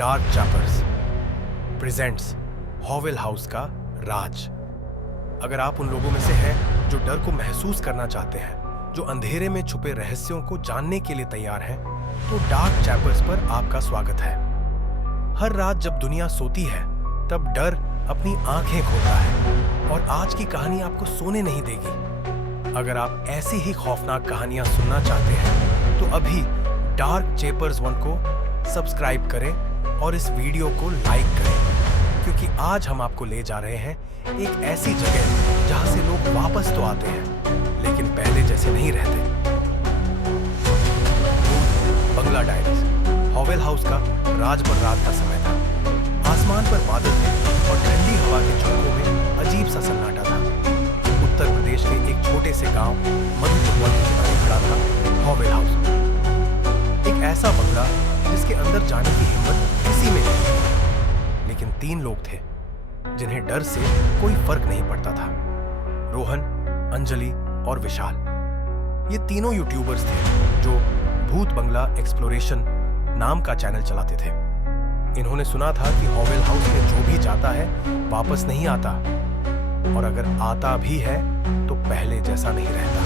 Dark चैपर्स presents हॉवेल house का राज। अगर आप उन लोगों में से हैं जो डर को महसूस करना चाहते हैं, जो अंधेरे में छुपे रहस्यों को जानने के लिए तैयार हैं, तो डार्क चैपर्स पर आपका स्वागत है। हर रात जब दुनिया सोती है, तब डर अपनी आंखें खोलता है और आज की कहानी आपको सोने नहीं देगी। अगर आप ऐसी ही खौफनाक कहानियां सुनना चाहते हैं, तो अभी डार्क चैपर्स 1 को सब्सक्राइब करें और इस वीडियो को लाइक करें, क्योंकि आज हम आपको ले जा रहे हैं एक ऐसी जगह जहां से लोग वापस तो आते हैं, लेकिन पहले जैसे नहीं रहते। बंगला डायरीज। हॉवेल हाउस का रात का समय था। आसमान पर बादल थे और ठंडी हवा के झोंकों में अजीब सा सन्नाटा था। उत्तर प्रदेश के एक छोटे से गांव मधुपुर के किनारे खड़ा था हॉवेल हाउस। एक ऐसा बंगला जिसके अंदर जाने की हिम्मत किसी में नहीं थी, लेकिन 3 लोग थे जिन्हें डर से कोई फर्क नहीं पड़ता था। रोहन, अंजलि और विशाल। ये तीनों यूट्यूबर्स थे जो भूत बंगला एक्सप्लोरेशन नाम का चैनल चलाते थे। इन्होंने सुना था कि हॉवेल हाउस में जो भी जाता है वापस नहीं आता, और अगर आता भी है तो पहले जैसा नहीं रहता।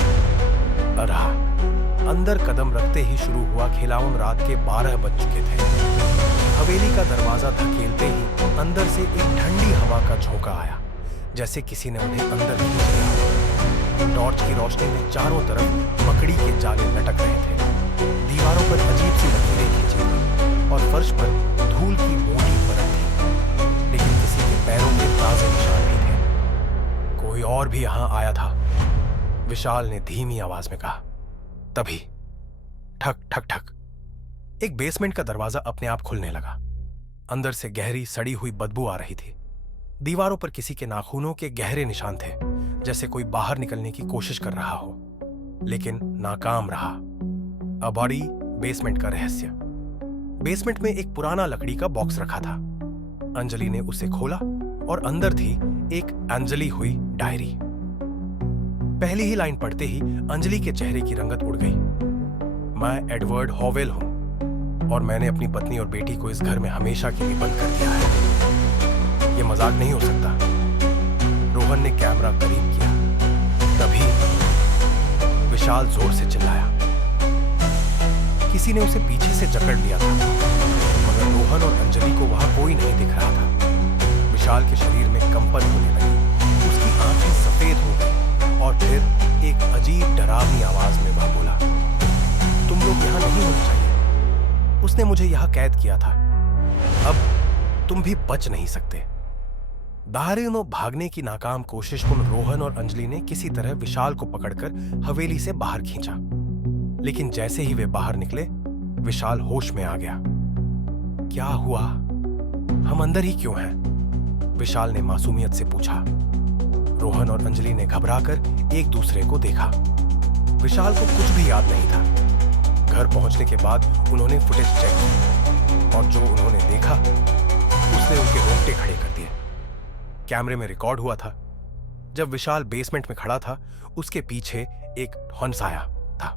अंदर कदम रखते ही शुरू हुआ खेलावन। रात के 12 बज चुके थे। हवेली का दरवाजा धकेलते ही अंदर से एक ठंडी हवा का झोंका आया, जैसे किसी ने उन्हें अंदर खींच लिया। टॉर्च की रोशनी में चारों तरफ मकड़ी के जाले लटक रहे थे। दीवारों पर अजीब सी लकीरें खींची थी और फर्श पर धूल की मोटी परत थी, लेकिन किसी के पैरों में ताजे निशान भी थे। कोई और भी यहां आया था, विशाल ने धीमी आवाज में कहा। तभी ठक ठक ठक एक बेसमेंट का दरवाजा अपने आप खुलने लगा। अंदर से गहरी सड़ी हुई बदबू आ रही थी। दीवारों पर किसी के नाखूनों के गहरे निशान थे, जैसे कोई बाहर निकलने की कोशिश कर रहा हो, लेकिन नाकाम रहा। अ बॉडी बेसमेंट का रहस्य। बेसमेंट में एक पुराना लकड़ी का बॉक्स रखा था। अंजलि ने उसे खोला और अंदर थी एक अंजलि हुई डायरी। पहली ही लाइन पढ़ते ही अंजलि के चेहरे की रंगत उड़ गई। मैं एडवर्ड हॉवेल हूं और मैंने अपनी पत्नी और बेटी को इस घर में हमेशा के लिए बंद कर दिया है। यह मजाक नहीं हो सकता। रोहन ने कैमरा करीब किया। तभी विशाल जोर से चिल्लाया। किसी ने उसे पीछे से जकड़ लिया था, मगर रोहन और अंजलि को वहां कोई नहीं दिख रहा था। विशाल के शरीर में कंपन होने लगी। उसकी आंखें सफेद हो गई और फिर एक अजीब डरावनी आवाज में वह बोला, तुम लोग यहां नहीं होना चाहिए। उसने मुझे यहां कैद किया था। अब तुम भी बच नहीं सकते। दाहरीनों भागने की नाकाम कोशिश में रोहन और अंजलि ने किसी तरह विशाल को पकड़कर हवेली से बाहर खींचा, लेकिन जैसे ही वे बाहर निकले, विशाल होश में आ गया। क्या हुआ? हम अंदर ही क्यों हैं? विशाल ने मासूमियत से पूछा। रोहन और अंजलि ने घबराकर एक दूसरे को देखा। विशाल को कुछ भी याद नहीं था। घर पहुंचने के बाद उन्होंने फुटेज चेक की और जो उन्होंने देखा उसने उनके रोंगटे खड़े कर दिए। कैमरे में रिकॉर्ड हुआ था, जब विशाल बेसमेंट में खड़ा था, उसके पीछे एक हंसाया था।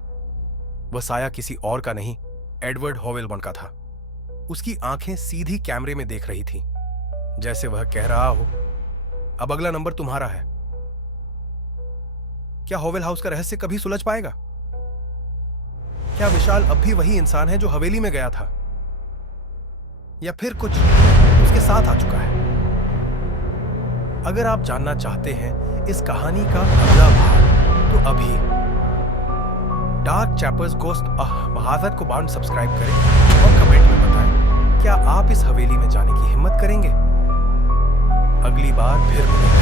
वह साया किसी और का नहीं, एडवर्ड हॉवेल 1 का था। उसकी आंखें सीधी कैमरे में देख रही थी, जैसे वह कह रहा हो, अब अगला नंबर तुम्हारा है। क्या हॉवेल हाउस का रहस्य कभी सुलझ पाएगा? क्या विशाल अब भी वही इंसान है जो हवेली में गया था, या फिर कुछ उसके साथ आ चुका है? अगर आप जानना चाहते हैं इस कहानी का अगला भाग, तो अभी डार्क चैपर्स गोस्ट महाजत को बाउंड सब्सक्राइब करें और कमेंट में बताएं, क्या आप इस हवेली में जाने की हिम्मत करेंगे? अगली बार फिर मिलेंगे।